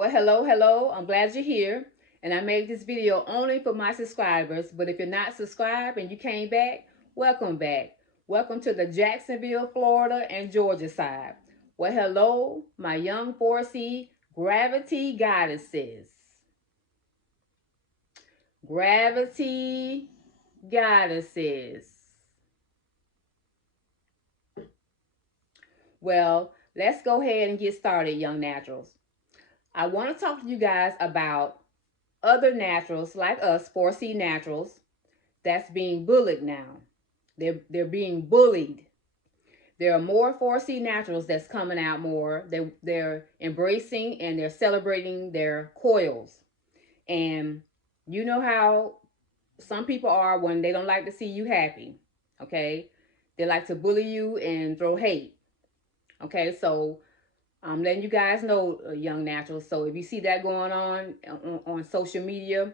Well, hello. I'm glad you're here. And I made this video only for my subscribers. But if you're not subscribed and you came back, welcome back. Welcome to the Jacksonville, Florida, and Georgia side. Well, hello, my young 4C gravity goddesses. Gravity goddesses. Well, let's go ahead and get started, young naturals. I want to talk to you guys about other naturals like us, 4C naturals, that's being bullied now. They're being bullied. There are more 4C naturals that's coming out more. They're embracing and they're celebrating their coils. And you know how some people are when they don't like to see you happy, okay? They like to bully you and throw hate, okay? So I'm letting you guys know, young naturals. So if you see that going on social media,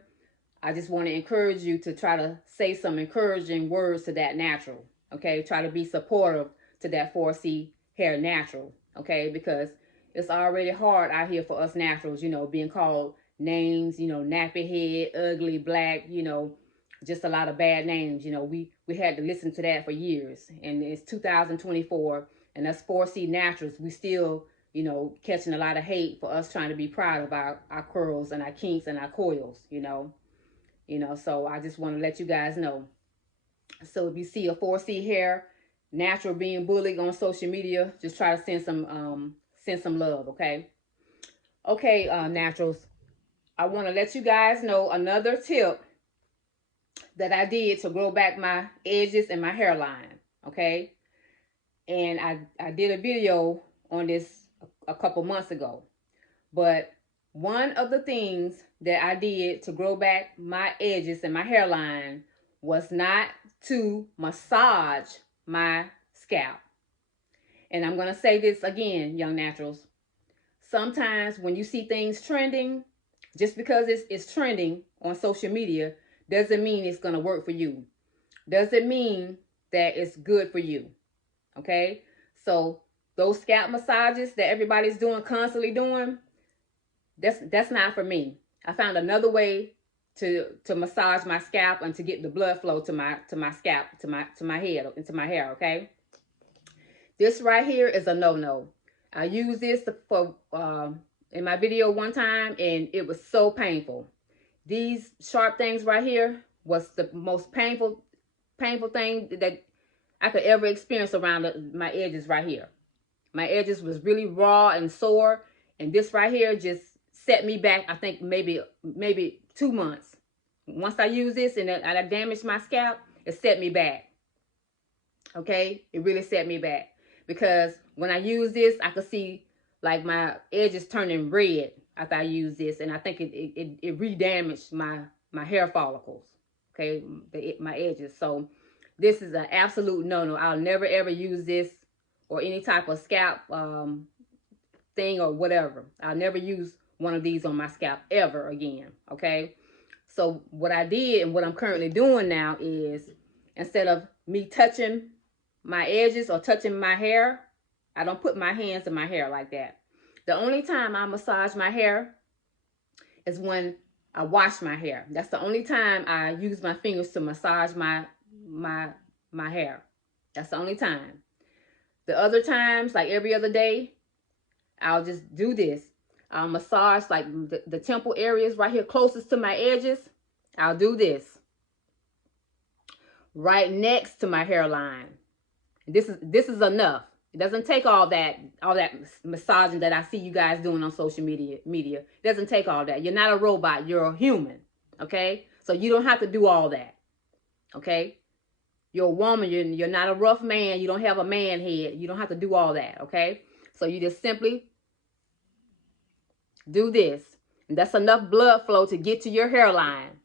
I just want to encourage you to try to say some encouraging words to that natural, okay? Try to be supportive to that 4C hair natural, okay? Because it's already hard out here for us naturals, you know, being called names, you know, nappy head, ugly, black, you know, just a lot of bad names. You know, we had to listen to that for years. And it's 2024, and us 4C naturals, we still, you know, catching a lot of hate for us trying to be proud of our curls and our kinks and our coils, you know. So I just want to let you guys know. So if you see a 4C hair natural being bullied on social media, just try to send some love, okay? Okay, naturals. I want to let you guys know another tip that I did to grow back my edges and my hairline, okay? And I did a video on this a couple months ago. But one of the things that I did to grow back my edges and my hairline was not to massage my scalp. And I'm going to say this again, young naturals. Sometimes when you see things trending, just because it's trending on social media, doesn't mean it's going to work for you. Doesn't mean that it's good for you. Okay? So those scalp massages that everybody's doing, constantly doing, that's not for me. I found another way to massage my scalp and to get the blood flow to my scalp, to my head, into my hair, okay? This right here is a no-no. I used this for in my video one time, and it was so painful. These sharp things right here was the most painful thing that I could ever experience around my edges right here. My edges was really raw and sore, and this right here just set me back, I think maybe 2 months. Once I used this and I damaged my scalp, it set me back. Okay? It really set me back. Because when I used this, I could see like my edges turning red after I used this. And I think it re-damaged my hair follicles. Okay? My edges. So this is an absolute no-no. I'll never ever use this or any type of scalp thing or whatever. I'll never use one of these on my scalp ever again, okay? So what I did and what I'm currently doing now is, instead of me touching my edges or touching my hair, I don't put my hands in my hair like that. The only time I massage my hair is when I wash my hair. That's the only time I use my fingers to massage my hair. That's the only time. The other times, like every other day, I'll just do this. I'll massage like the temple areas right here closest to my edges. I'll do this right next to my hairline. This is enough. It doesn't take all that massaging that I see you guys doing on social media. It doesn't take all that. You're not a robot. You're a human. Okay? So you don't have to do all that. Okay? You're a woman. You're not a rough man. You don't have a man head. You don't have to do all that. Okay? So you just simply do this. And that's enough blood flow to get to your hairline.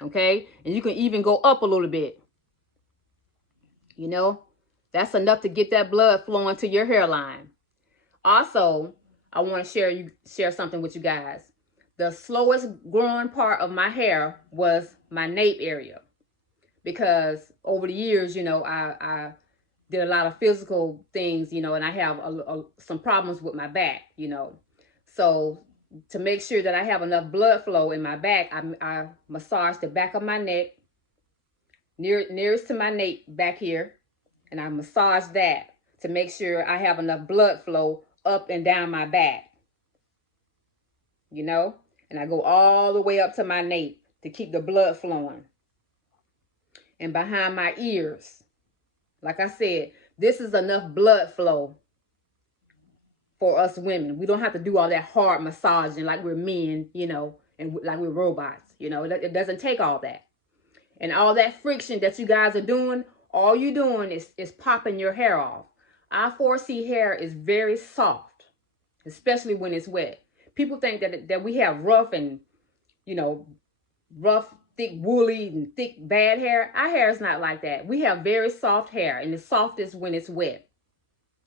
Okay? And you can even go up a little bit. You know? That's enough to get that blood flowing to your hairline. Also, I want to share something with you guys. The slowest growing part of my hair was my nape area. Because over the years, you know, I did a lot of physical things, you know, and I have some problems with my back, you know. So to make sure that I have enough blood flow in my back, I massage the back of my neck, nearest to my nape back here, and I massage that to make sure I have enough blood flow up and down my back, you know, and I go all the way up to my nape to keep the blood flowing. And behind my ears, like I said, this is enough blood flow for us women. We don't have to do all that hard massaging like we're men, you know, and like we're robots, you know. It doesn't take all that. And all that friction that you guys are doing, all you're doing is popping your hair off. Our 4C hair is very soft, especially when it's wet. People think that we have rough and, you know, rough, thick, woolly, and thick, bad hair. Our hair is not like that. We have very soft hair, and it's softest when it's wet.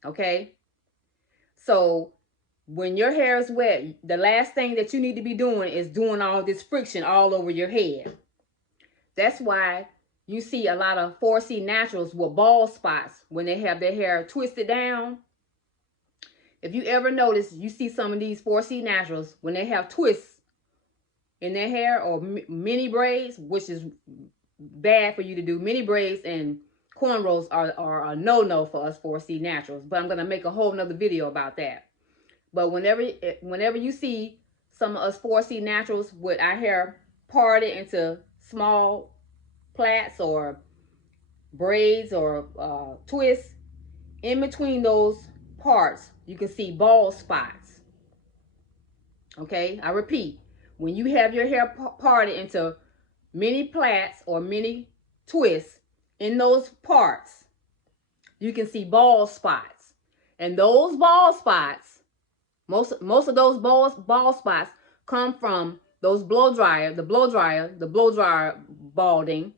Okay? So when your hair is wet, the last thing that you need to be doing is doing all this friction all over your head. That's why you see a lot of 4C naturals with bald spots when they have their hair twisted down. If you ever notice, you see some of these 4C naturals when they have twists in their hair or mini braids, which is bad for you to do. Mini braids and cornrows are a no-no for us 4C naturals, but I'm going to make a whole nother video about that. But whenever you see some of us 4C naturals with our hair parted into small plaits or braids or twists, in between those parts, you can see bald spots. Okay, I repeat, when you have your hair parted into mini plaits or mini twists, in those parts, you can see bald spots. And those bald spots, most of those bald spots come from those blow dryer balding,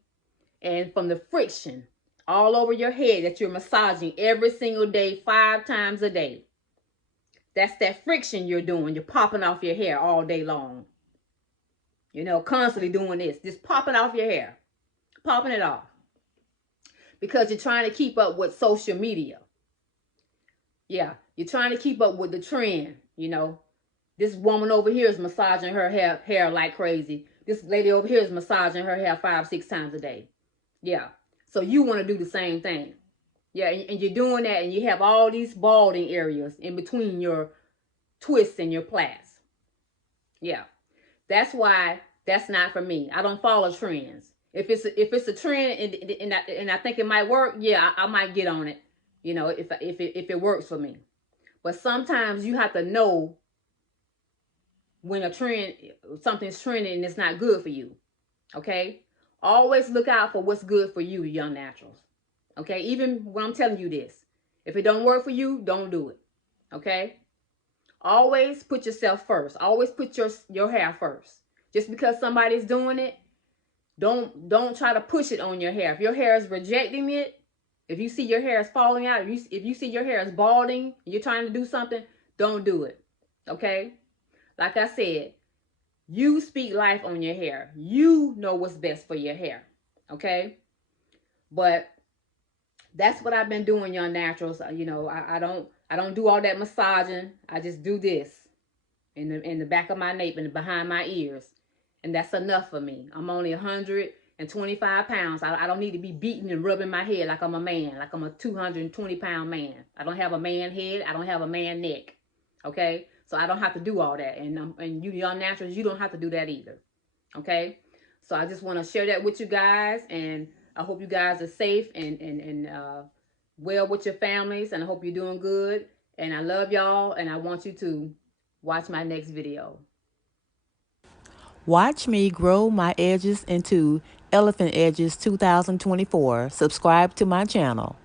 and from the friction all over your head that you're massaging every single day, 5 times a day. That's that friction you're doing. You're popping off your hair all day long. You know, constantly doing this. Just popping off your hair. Popping it off. Because you're trying to keep up with social media. Yeah, you're trying to keep up with the trend, you know. This woman over here is massaging her hair like crazy. This lady over here is massaging her hair 5, 6 times a day. Yeah, so you want to do the same thing. Yeah, and you're doing that, and you have all these balding areas in between your twists and your plaits. Yeah, that's why that's not for me. I don't follow trends. If it's a trend and I think it might work, yeah, I might get on it, you know, if it works for me. But sometimes you have to know when something's trending and it's not good for you. Okay? Always look out for what's good for you, young naturals. Okay? Even when I'm telling you this, if it don't work for you, don't do it. Okay? Always put yourself first. Always put your hair first. Just because somebody's doing it, don't try to push it on your hair. If your hair is rejecting it, if you see your hair is falling out, if you see your hair is balding, and you're trying to do something, don't do it. Okay? Like I said, you speak life on your hair. You know what's best for your hair. Okay? But that's what I've been doing, young naturals. You know, I don't do all that massaging. I just do this in the back of my nape and behind my ears. And that's enough for me. I'm only 125 pounds. I don't need to be beating and rubbing my head like I'm a man, like I'm a 220-pound man. I don't have a man head. I don't have a man neck. Okay? So I don't have to do all that. And you young naturals, you don't have to do that either. Okay? So I just want to share that with you guys. And I hope you guys are safe and well with your families. And I hope you're doing good. And I love y'all. And I want you to watch my next video. Watch me grow my edges into Elephant Edges 2024. Subscribe to my channel.